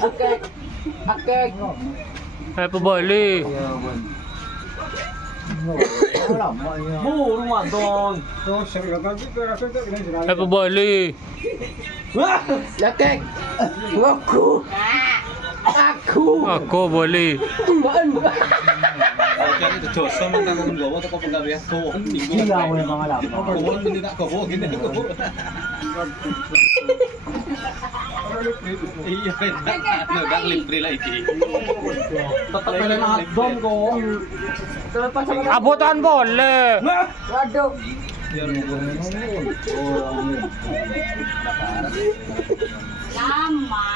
Akek. Akek. Hai pebali. Bu rumah dong. Hai pebali. Akek. Aku. Aku. Aku bali. Kan itu dosa mentang ngomong gawa teko penggawean kowo minggu. Gila we pangalam. Kowo ini tak kowo gini kowo. Iya, nggak libre lagi. Tetep kalian adon kok. Abotan boleh. Waduh. Biar Lama.